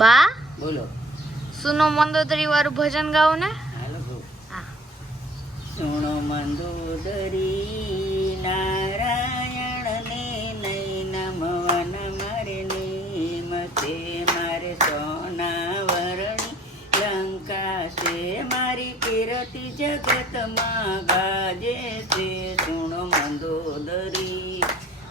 બા બોલો. સુનો મંદોદરી વાળું ભજન ગાઓ ને. હાલો ગો. હા. સુણો મંદોદરી નારાયણ ને નહીં નમવન મારે નિમતે મારે સોનાવરણી લંકા છે મારી કીર્તિ જગતમાં ગાજે છે. સુણો મંદોદરી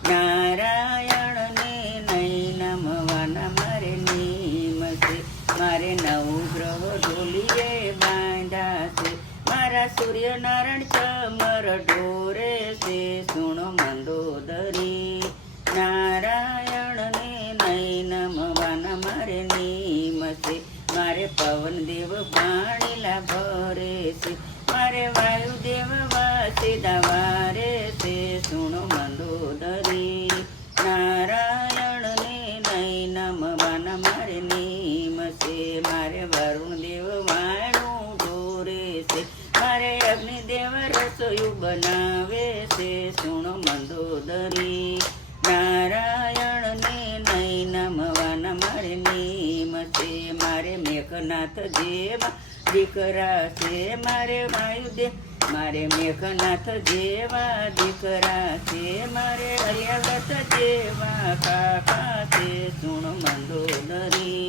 નારાયણ ને નહીં નમવન મારે નિમતે મારે નવગ્રહ ઢોલીએ બાંધ્યા છે મારા સૂર્યનારાયણ ચમર ઢોરે છે. સુણો મંદોદરી નારાયણ ને નહીં નમવાના મારે નિમતે મારે પવન દેવ પાણીલા ભરે છે મારે વાયુદેવ વાસીદા વારે છે. સુણો મંદોદરી નારાયણ ને નહીં નમવાના મારે નિમતે મારે વરુણ દેવ વાણું ઢોરે છે મારે અગ્નિદેવ રસોયું બનાવે છે. સુણો મંદોદરી નારાયણ ને નહીં નમવાના મારે નિમતે મારે મેઘનાથ જેવા દીકરા છે મારે વાયુદેવ મારે મેઘનાથ જેવા દીકરા છે મારે અયલત જેવા કાકા છે. સુણો મંદોદરી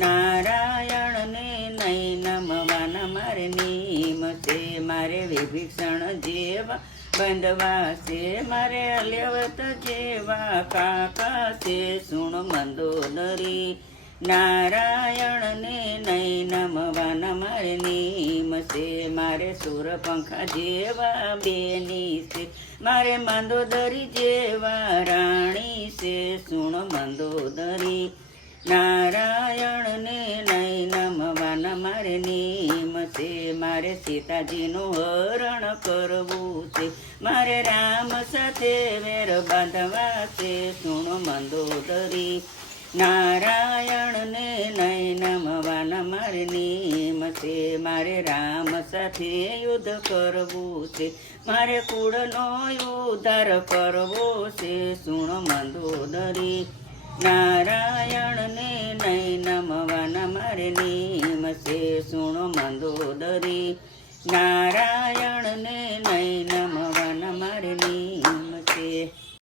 નારાયણ ને નહીં નમવાના મારે નિમતે મારે વિભીષણ જેવા બંધવા છે મારે અલ્યવત જેવા કાકા છે. સુણો મંદોદરી નારાયણ ને નહીં નમવાના મારે નિમતે મારે સૂરપંખા જેવા બેની છે મારે મંદોદરી જેવા રાણી છે. સુણો મંદોદરી નારાયણ ને નહીં નમવાના મારે નિમતે મારે સીતાજીનું હરણ કરવું છે મારે રામ સાથે વેર બાંધવા છે. સુણો મંદોદરી નારાયણ ને નહીં નમવાના મારે નિમતે મારે રામ સાથે યુદ્ધ કરવું છે મારે કુળનો ઉદ્ધાર કરવો છે. સુણો મંદોદરી નારાયણ ને નહીં નમવાના મારે નિમતે સુણો મંદોદરી નારાયણ ને નહીં નમવાના મારે નિમતે.